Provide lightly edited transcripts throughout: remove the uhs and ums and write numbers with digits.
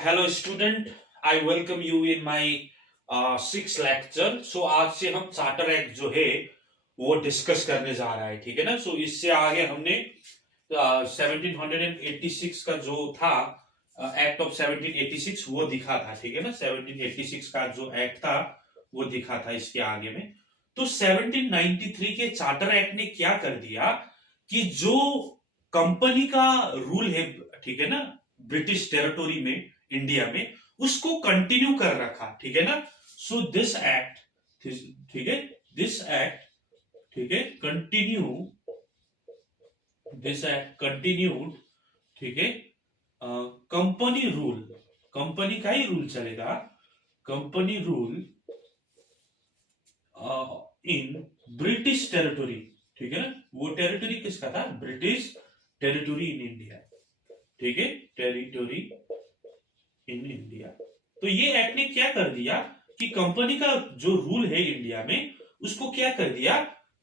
Hello student, I welcome you in my six lecture. So आज से हम charter act जो है वो डिस्कस करने जा रहा है, ठीक है ना। सो इससे आगे हमने 1786 का जो था एक्ट ऑफ 1786 वो दिखा था, ठीक है ना। 1786 का जो एक्ट था वो दिखा था इसके आगे में। तो 1793 के चार्टर एक्ट ने क्या कर दिया कि जो कंपनी का रूल है, ठीक है ना, ब्रिटिश टेरिटोरी में, इंडिया में, उसको कंटिन्यू कर रखा, ठीक है ना। सो दिस एक्ट, ठीक है, दिस एक्ट, ठीक है, कंटिन्यू, दिस एक्ट कंटिन्यूड, ठीक है, कंपनी रूल, कंपनी का ही रूल चलेगा, company rule in British territory, ठीक है ना। वो टेरिटोरी किसका था? ब्रिटिश टेरिटोरी इन इंडिया, ठीक है, टेरिटोरी इन इंडिया। तो ये एक्ट ने क्या कर दिया कि कंपनी का जो रूल है इंडिया में उसको क्या कर दिया,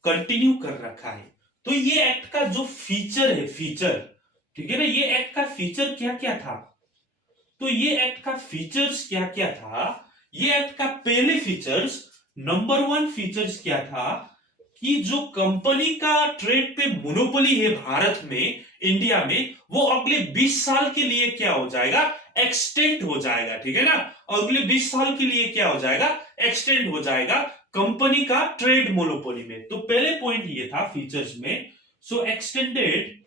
कंटिन्यू कर रखा है। तो ये एक्ट का जो फीचर है, फीचर, ठीक है ना, ये एक्ट का फीचर क्या क्या था? तो ये एक्ट का फीचर्स क्या क्या था? ये एक्ट का पहले फीचर्स, नंबर वन फीचर्स क्या था कि जो कंपनी का ट्रेड पे मोनोपोली है भारत में, इंडिया में, वो अगले 20 साल के लिए क्या हो जाएगा, एक्सटेंड हो जाएगा, ठीक है ना। अगले 20 साल के लिए क्या हो जाएगा, एक्सटेंड हो जाएगा कंपनी का ट्रेड मोनोपोली में। तो पहले पॉइंट ये था फीचर्स में। So extended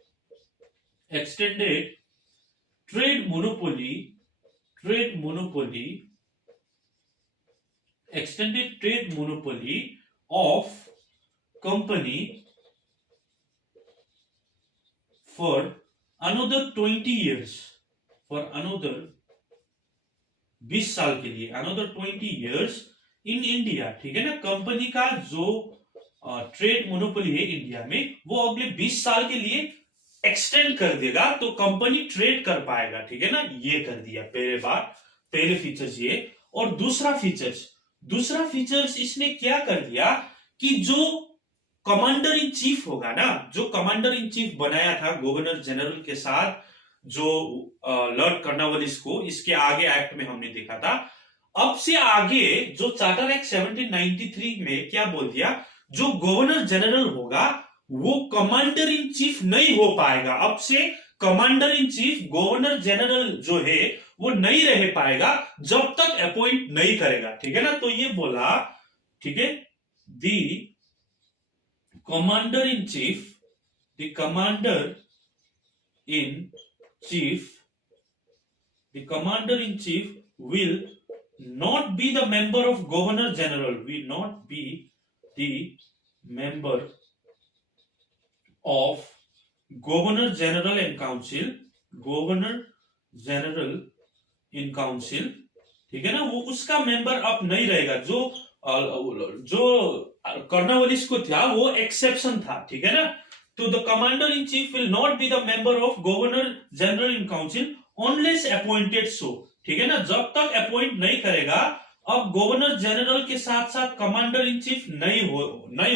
trade monopoly, trade monopoly, extended trade monopoly of company for another 20 years, for another 20 साल के लिए, another 20 years in India, ठीक है ना। कंपनी का जो ट्रेड मोनोपोली है इंडिया में वो अगले 20 साल के लिए एक्सटेंड कर देगा, तो कंपनी ट्रेड कर पाएगा, ठीक है ना। ये कर दिया पहले बार, पहले फीचर्स ये। और दूसरा फीचर्स इसने क्या कर दिया कि जो कमांडर इन चीफ होगा ना, जो कमांडर इन चीफ बनाया था गवर्नर जनरल के साथ, जो लॉर्ड कॉर्नवालिस को, इसके आगे एक्ट में हमने देखा था। अब से आगे जो चार्टर एक्ट 1793 में क्या बोल दिया, जो गवर्नर जनरल होगा वो कमांडर इन चीफ नहीं हो पाएगा। अब से commander in chief, governor general जो है वो नहीं रह पाएगा जब तक अपॉइंट नहीं करेगा, ठीक है ना। तो ये बोला, ठीक है, the commander in chief, the commander in chief, the commander in chief will not be the member of governor general, will not be the member of governor general and council, governor general in council, ठीक है ना। वो उसका member अब नहीं रहेगा। जो Cornwallis को था वो एक्सेप्शन था, ठीक है ना। तो the commander in chief will not be the member of governor general in council unless appointed so, ठीक है ना। जब तक अपॉइंट नहीं करेगा, अब गवर्नर जनरल के साथ साथ कमांडर इन चीफ नहीं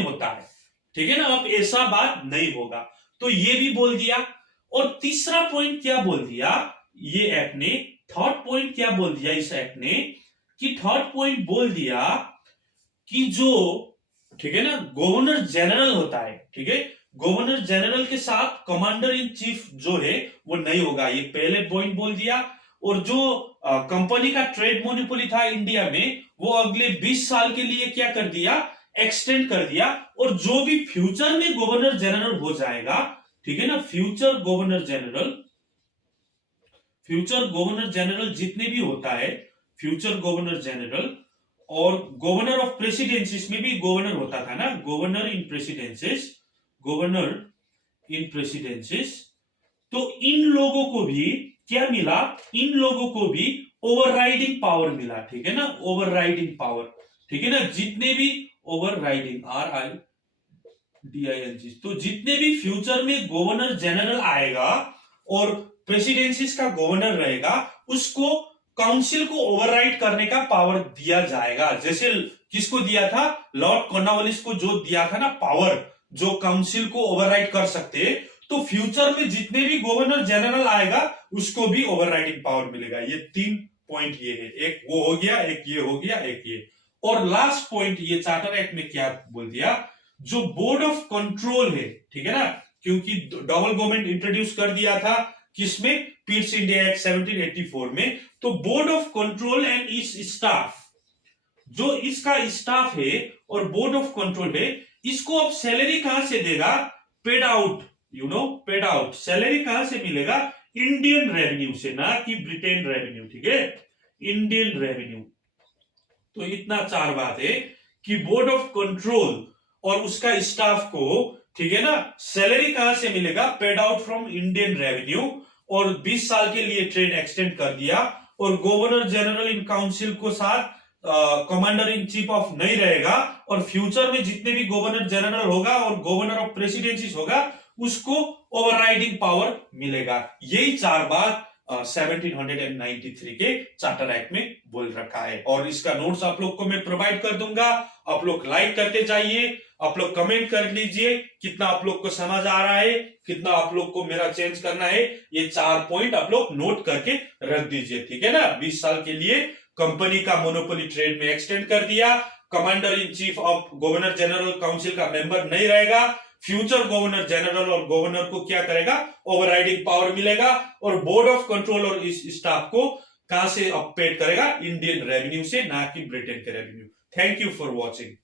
होता है, ठीक है ना। अब ऐसा बात नहीं होगा, तो ये भी बोल दिया। और तीसरा पॉइंट क्या बोल दिया ये एक्ट ने, थर्ड पॉइंट क्या बोल दिया इस एक्ट ने, कि थर्ड पॉइंट बोल दिया कि जो, ठीक है ना, गवर्नर जनरल होता है, ठीक है, गवर्नर जनरल के साथ कमांडर इन चीफ जो है वो नहीं होगा, ये पहले पॉइंट बोल दिया। और जो कंपनी का ट्रेड मोनोपोली था इंडिया में वो अगले 20 साल के लिए क्या कर दिया, एक्सटेंड कर दिया। और जो भी फ्यूचर में गवर्नर जनरल हो जाएगा, ठीक है ना, फ्यूचर गवर्नर जनरल जितने भी होता है, फ्यूचर गवर्नर जनरल और गवर्नर ऑफ प्रेसिडेंसीज में भी गवर्नर होता था ना, गवर्नर इन प्रेसिडेंसीज। तो इन लोगों को भी क्या मिला, इन लोगों को भी ओवरराइडिंग पावर मिला, ठीक है ना, ओवरराइडिंग पावर, ठीक है ना। जितने भी ओवरराइडिंग, RIDING, तो जितने भी फ्यूचर में गवर्नर जनरल आएगा और प्रेसिडेंसीज का गवर्नर रहेगा, उसको काउंसिल को ओवरराइड करने का पावर दिया जाएगा। जैसे किसको दिया था, लॉर्ड कॉर्नवालिस को जो दिया था ना पावर, जो काउंसिल को ओवरराइड कर सकते, तो फ्यूचर में जितने भी गवर्नर जनरल आएगा उसको भी ओवरराइडिंग पावर मिलेगा। ये 3 पॉइंट ये है, एक वो हो गया, एक ये हो गया, एक ये। और लास्ट पॉइंट ये चार्टर एक्ट में क्या बोल दिया, जो बोर्ड ऑफ कंट्रोल है, ठीक है ना, क्योंकि डबल गवर्नमेंट इंट्रोड्यूस कर दिया था किसमें, पीट्स इंडिया एक्ट 1784 में। तो बोर्ड ऑफ कंट्रोल एंड इस स्टाफ, जो इसका स्टाफ है और बोर्ड ऑफ कंट्रोल है, इसको अब सैलरी कहां से देगा, paid out, paid out. Salary कहां से मिलेगा, इंडियन रेवेन्यू से, ना कि ब्रिटेन रेवेन्यू, ठीक है, इंडियन रेवेन्यू। तो इतना 4 बात है कि बोर्ड ऑफ कंट्रोल और उसका स्टाफ को, ठीक है ना, सैलरी कहां से मिलेगा, paid out from Indian revenue. और 20 साल के लिए ट्रेड एक्सटेंड कर दिया। और गवर्नर जनरल इन काउंसिल को साथ कमांडर इन चीफ ऑफ नहीं रहेगा। और फ्यूचर में जितने भी गवर्नर जनरल होगा और गवर्नर ऑफ प्रेसिडेंसी होगा उसको ओवरराइडिंग पावर मिलेगा। यही 4 बात 1793 के चार्टर एक्ट में बोल रखा है। और इसका नोट्स आप लोग को मैं प्रोवाइड कर दूंगा। आप लोग लाइक करते जाइए, आप लोग कमेंट कर लीजिए कितना आप लोग को समझ आ रहा है, कितना आप लोग को मेरा चेंज करना है। ये 4 पॉइंट आप लोग नोट करके रख दीजिए, ठीक है ना। 20 साल के लिए कंपनी का मोनोपोली ट्रेड में एक्सटेंड कर दिया। Commander in chief of governor general council का मेंबर नहीं रहेगा। फ्यूचर गवर्नर जनरल और गवर्नर को क्या करेगा, ओवरराइडिंग पावर मिलेगा। और बोर्ड ऑफ कंट्रोल और इस स्टाफ को कहां से अपडेट करेगा, इंडियन रेवेन्यू से, ना कि ब्रिटेन के revenue. Thank you for watching.